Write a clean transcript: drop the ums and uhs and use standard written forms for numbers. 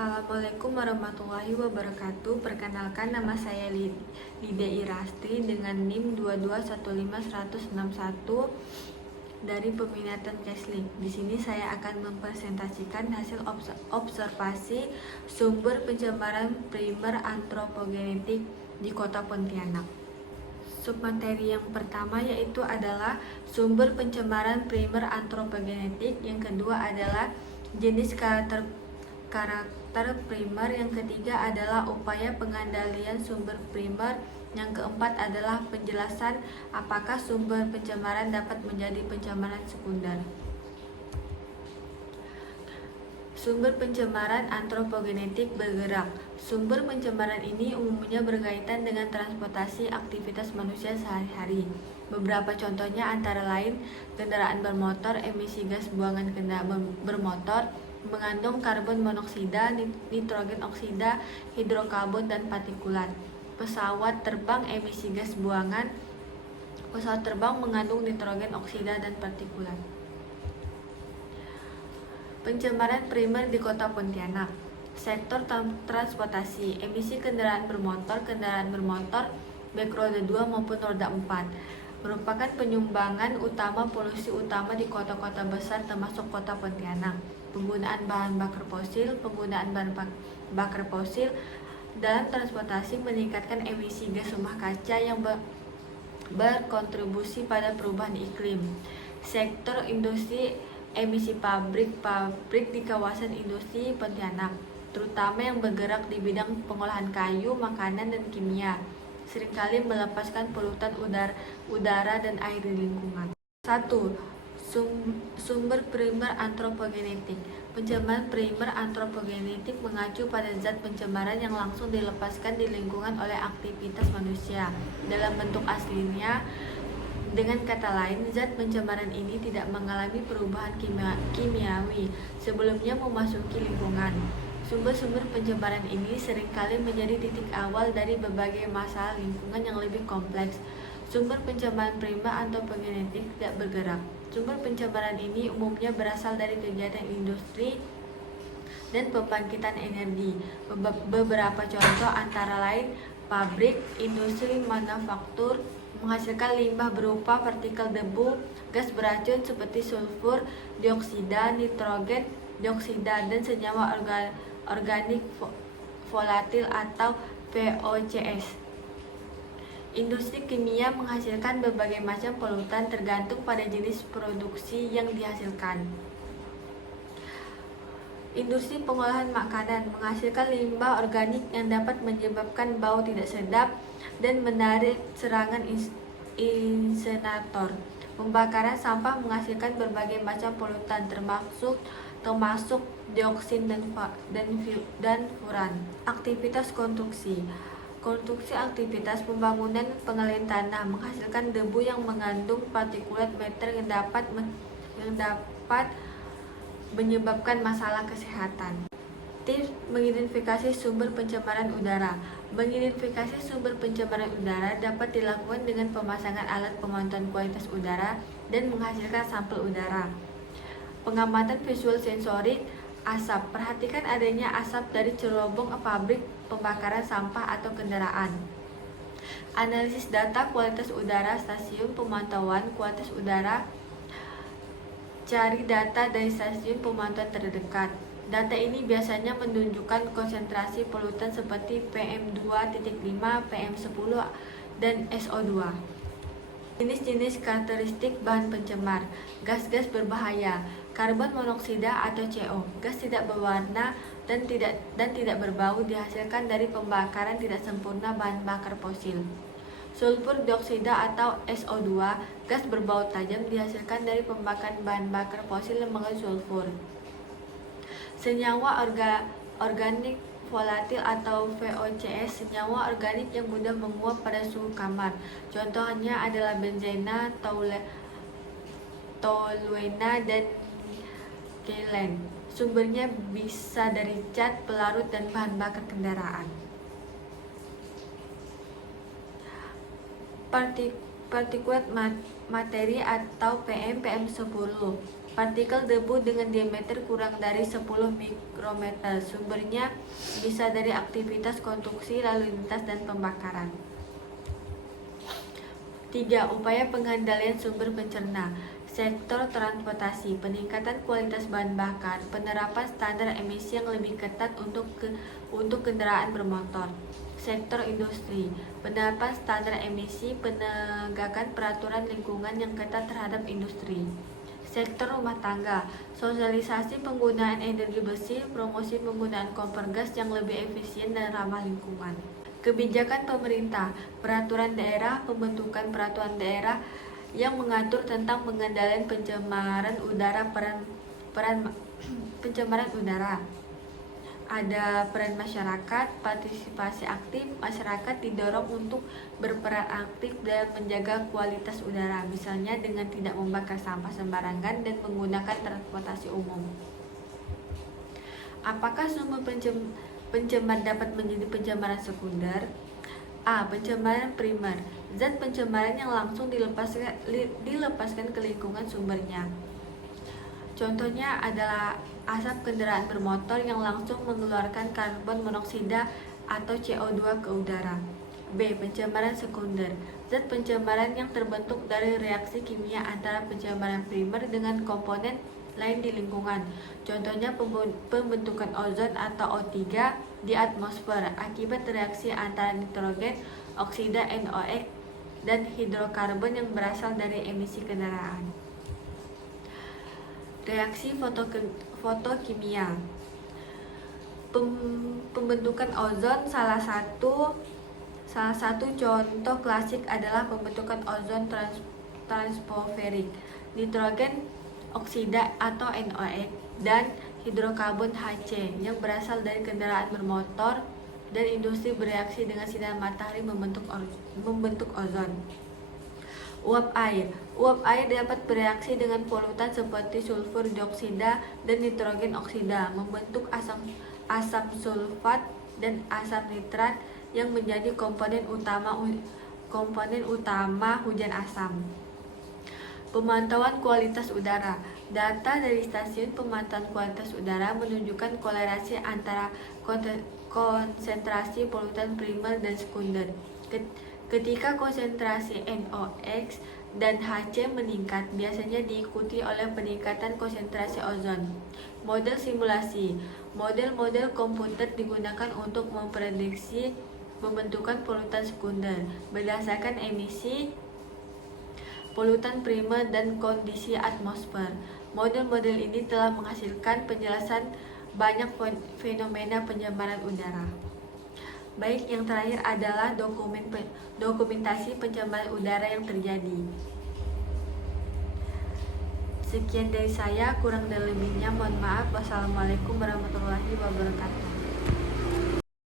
Assalamualaikum warahmatullahi wabarakatuh. Perkenalkan, nama saya Lide Irasti dengan NIM 2215161 dari peminatan Kesling. Di sini saya akan mempresentasikan hasil observasi sumber pencemaran primer antropogenetik di Kota Pontianak. Submateri yang pertama yaitu adalah sumber pencemaran primer antropogenetik, yang kedua adalah jenis karakter primer, yang ketiga adalah upaya pengendalian sumber primer, yang keempat adalah penjelasan apakah sumber pencemaran dapat menjadi pencemaran sekunder. Sumber pencemaran antropogenetik bergerak. Sumber pencemaran ini umumnya berkaitan dengan transportasi aktivitas manusia sehari-hari. Beberapa contohnya antara lain kendaraan bermotor, emisi gas buangan kendaraan bermotor, mengandung karbon monoksida, nitrogen oksida, hidrokarbon, dan partikulat. Pesawat terbang, emisi gas buangan pesawat terbang mengandung nitrogen oksida dan partikulat. Pencemaran primer di Kota Pontianak. Sektor transportasi, emisi kendaraan bermotor baik roda 2 maupun roda 4 merupakan penyumbangan utama polusi utama di kota-kota besar termasuk Kota Pontianak. Penggunaan bahan bakar fosil dalam transportasi meningkatkan emisi gas rumah kaca yang berkontribusi pada perubahan iklim. Sektor industri, emisi pabrik di kawasan industri Pontianak, terutama yang bergerak di bidang pengolahan kayu, makanan, dan kimia, seringkali melepaskan polutan udara dan air di lingkungan. 1. Sumber primer antropogenetik. Pencemaran primer antropogenetik mengacu pada zat pencemaran yang langsung dilepaskan di lingkungan oleh aktivitas manusia dalam bentuk aslinya. Dengan kata lain, zat pencemaran ini tidak mengalami perubahan kimiawi sebelumnya memasuki lingkungan. Sumber-sumber pencemaran ini seringkali menjadi titik awal dari berbagai masalah lingkungan yang lebih kompleks. Sumber pencemaran primer antropogenetik tidak bergerak. Sumber pencemaran ini umumnya berasal dari kegiatan industri dan pembangkitan energi. Beberapa contoh antara lain pabrik, industri manufaktur menghasilkan limbah berupa partikel debu, gas beracun seperti sulfur dioksida, nitrogen dioksida, dan senyawa organik volatil atau VOCs. Industri kimia menghasilkan berbagai macam polutan tergantung pada jenis produksi yang dihasilkan. Industri pengolahan makanan menghasilkan limbah organik yang dapat menyebabkan bau tidak sedap dan menarik serangan insenator. Pembakaran sampah menghasilkan berbagai macam polutan termasuk dioksin dan furan. Aktivitas konstruksi. Aktivitas pembangunan pengalian tanah menghasilkan debu yang mengandung partikulat mater yang dapat menyebabkan masalah kesehatan. Tips mengidentifikasi sumber pencemaran udara. Mengidentifikasi sumber pencemaran udara dapat dilakukan dengan pemasangan alat pemantauan kualitas udara dan menghasilkan sampel udara. Pengamatan visual sensorik. Asap. Perhatikan adanya asap dari cerobong pabrik, pembakaran sampah, atau kendaraan. Analisis data kualitas udara stasiun pemantauan kualitas udara. Cari data dari stasiun pemantauan terdekat. Data ini biasanya menunjukkan konsentrasi polutan seperti PM2.5, PM10, dan SO2. Jenis-jenis karakteristik bahan pencemar. Gas-gas berbahaya. Karbon monoksida atau CO, gas tidak berwarna dan tidak berbau, dihasilkan dari pembakaran tidak sempurna bahan bakar fosil. Sulfur dioksida atau SO2, gas berbau tajam, dihasilkan dari pembakaran bahan bakar fosil yang mengandung sulfur. Senyawa organik volatil atau VOCs, senyawa organik yang mudah menguap pada suhu kamar. Contohnya adalah benzena, toluena, dan Kelen. Sumbernya bisa dari cat, pelarut, dan bahan bakar kendaraan. Partikulat materi atau PM10. partikel debu dengan diameter kurang dari 10 mikrometer. Sumbernya bisa dari aktivitas konstruksi, lalu lintas, dan pembakaran. 3. Upaya pengendalian sumber pencerna. Sektor transportasi, peningkatan kualitas bahan bakar, penerapan standar emisi yang lebih ketat untuk kendaraan bermotor. Sektor industri, penerapan standar emisi, penegakan peraturan lingkungan yang ketat terhadap industri. Sektor rumah tangga, sosialisasi penggunaan energi bersih, promosi penggunaan kompor gas yang lebih efisien dan ramah lingkungan. Kebijakan pemerintah, peraturan daerah, pembentukan peraturan daerah yang mengatur tentang pengendalian pencemaran udara, pencemaran udara. Ada peran masyarakat, partisipasi aktif. Masyarakat didorong untuk berperan aktif dalam menjaga kualitas udara, misalnya dengan tidak membakar sampah sembarangan dan menggunakan transportasi umum. Apakah sumber pencemar dapat menjadi pencemaran sekunder? A. Pencemaran primer, zat pencemaran yang langsung dilepaskan ke lingkungan sumbernya. Contohnya adalah asap kendaraan bermotor yang langsung mengeluarkan karbon monoksida atau CO2 ke udara. B. Pencemaran sekunder, zat pencemaran yang terbentuk dari reaksi kimia antara pencemaran primer dengan komponen lain di lingkungan. Contohnya pembentukan ozon atau O3 di atmosfer akibat reaksi antara nitrogen, oksida NOx, dan hidrokarbon yang berasal dari emisi kendaraan. Reaksi fotokimia, pembentukan ozon. Salah satu contoh klasik adalah pembentukan ozon transposferik, nitrogen oksida atau NOx, dan hidrokarbon HC yang berasal dari kendaraan bermotor dan industri bereaksi dengan sinar matahari membentuk ozon. Uap air. Uap air dapat bereaksi dengan polutan seperti sulfur dioksida dan nitrogen oksida, membentuk asam sulfat dan asam nitrat yang menjadi komponen utama hujan asam. Pemantauan kualitas udara. Data dari Stasiun Pemantauan Kualitas Udara menunjukkan korelasi antara konsentrasi polutan primer dan sekunder. Ketika konsentrasi NOx dan HC meningkat, biasanya diikuti oleh peningkatan konsentrasi ozon. Model simulasi. Model-model komputer digunakan untuk memprediksi pembentukan polutan sekunder berdasarkan emisi polutan primer dan kondisi atmosfer. Model-model ini telah menghasilkan penjelasan banyak fenomena pencemaran udara. Baik, yang terakhir adalah dokumentasi pencemaran udara yang terjadi. Sekian dari saya, kurang dan lebihnya mohon maaf. Wassalamualaikum warahmatullahi wabarakatuh.